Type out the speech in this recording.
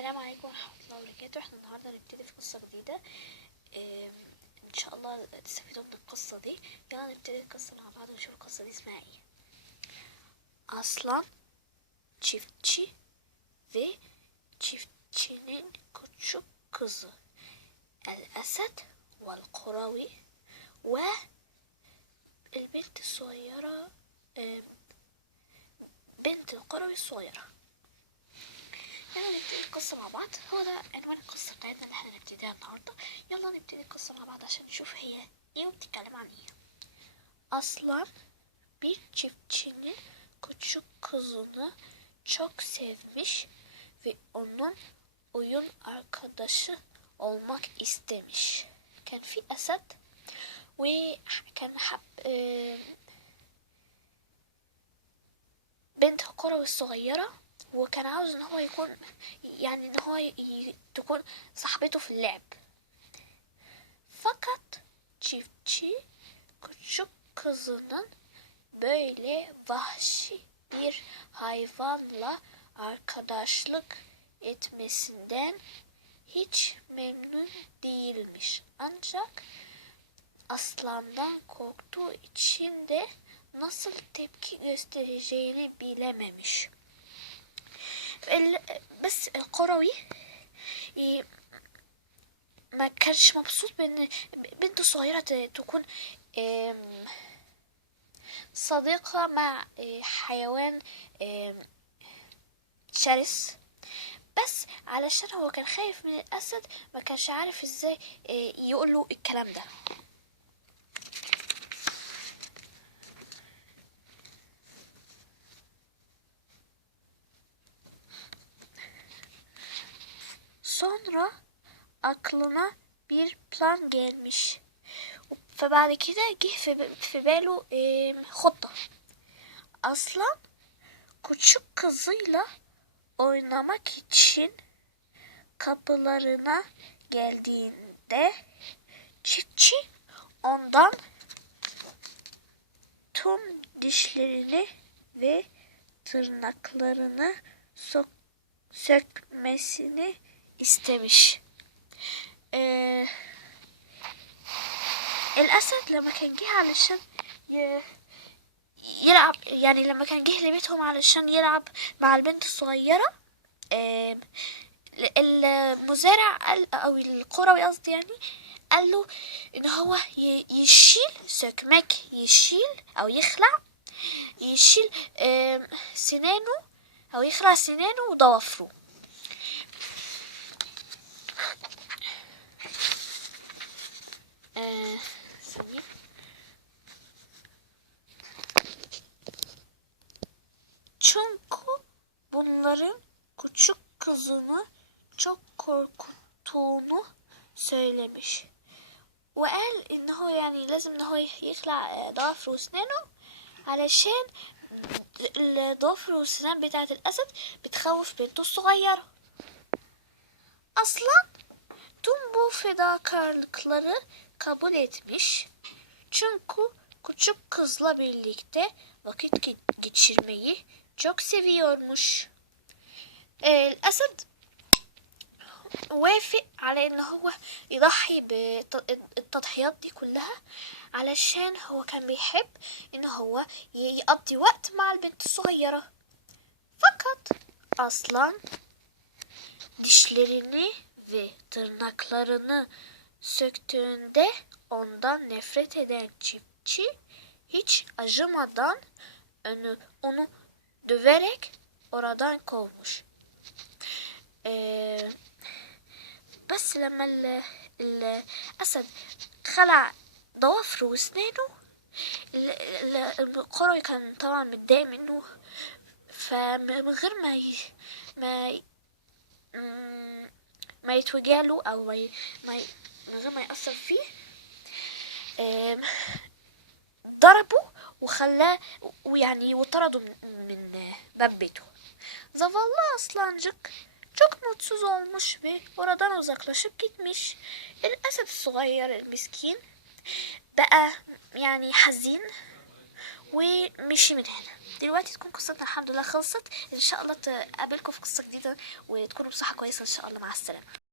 السلام عليكم ورحمة الله وبركاته. إحنا النهاردة هنبتدي في قصة جديدة. إن شاء الله تستفيدوا من القصة دي. يلا نبتدي القصة مع بعض ونشوف القصة دي اسمها إيه. Aslan çiftçi ve çiftçinin küçük kızı الأسد والقروي والبنت الصغيرة آم، بنت القروي الصغيرة. يلا نبتدي القصة مع بعض. هو ده عنوان القصة بتاعتنا اللي إحنا هنبتديها النهاردة. يلا نبتدي القصة مع بعض عشان نشوف هي إيه وبتتكلم عن إيه. Aslan bir çiftçinin küçük kızını çok sevmiş ve onun oyun arkadaşı olmak istemiş. كان في أسد وكان حب آه، بنت القروي الصغيرة وكان عاوز ان هو يكون يعني ان هو ي- تكون صاحبته في اللعب fakat çiftçi küçük kızının böyle vahşi bir hayvanla arkadaşlık etmesinden hiç memnun değilmiş. Ancak aslandan korktuğu için de nasıl tepki göstereceğini bilememiş. بس القروي ما كانش مبسوط بإن بنته الصغيرة ت- تكون صديقة مع آه، حيوان شرس. بس علشان هو كان خايف من الأسد ما كانش عارف إزاي آه، يقوله الكلام ده. sonra aklına bir plan gelmiş. Ve ben ikide Fibelo Hotta. Aslan küçük kızıyla oynamak için kapılarına geldiğinde çiftçi ondan tüm dişlerini ve tırnaklarını sok sökmesini istemiş. آه، الأسد لما كان جه علشان يلعب يعني لما كان جه لبيتهم علشان يلعب مع البنت الصغيرة آم، المزارع قال أو القروي قصدي يعني قال له إن هو يشيل سكمك يشيل أو يخلع يشيل آم، سنانه أو يخلع سنانه وضوافره Çünkü bunların küçük kızını çok korkuttuğunu söylemiş. وقال ان هو يعني لازم ان هو يخلع ضوافره واسنانه علشان الضوافر والسنان بتاعة الأسد بتخوف بنته الصغيرة Aslan tüm bu fedakarlıkları kabul etmiş. Çünkü küçük kızla birlikte vakit ge- geçirmeyi çok seviyormuş. آه، الأسد وافق على إن هو يضحي بالتضحيات دي كلها علشان هو كان بيحب إن هو ي- يقضي وقت مع البنت الصغيرة fakat aslan dişlerini ve tırnaklarını söktüğünde ondan nefret eden çiftçi hiç acımadan onu, onu döverek oradan kovmuş. Ee, بس لما ال- الأسد خلع ضوافره وأسنانه ال- ال- القروي كان طبعا متضايق منه فمن غير ما ي... ما ما يتوجع له أو ما ي... ما ي... من غير ما يأثر فيه ضربه وخلاه ويعني وطرده من, باب بيته. Zavallı aslancık çok mutsuz olmuş ve oradan uzaklaşıp gitmiş. الأسد الصغير المسكين بقى يعني حزين ومشي من هنا. دلوقتي تكون قصتنا الحمد لله خلصت. إن شاء الله تقابلكم في قصة جديدة وتكونوا بصحة كويسة. إن شاء الله مع السلامة.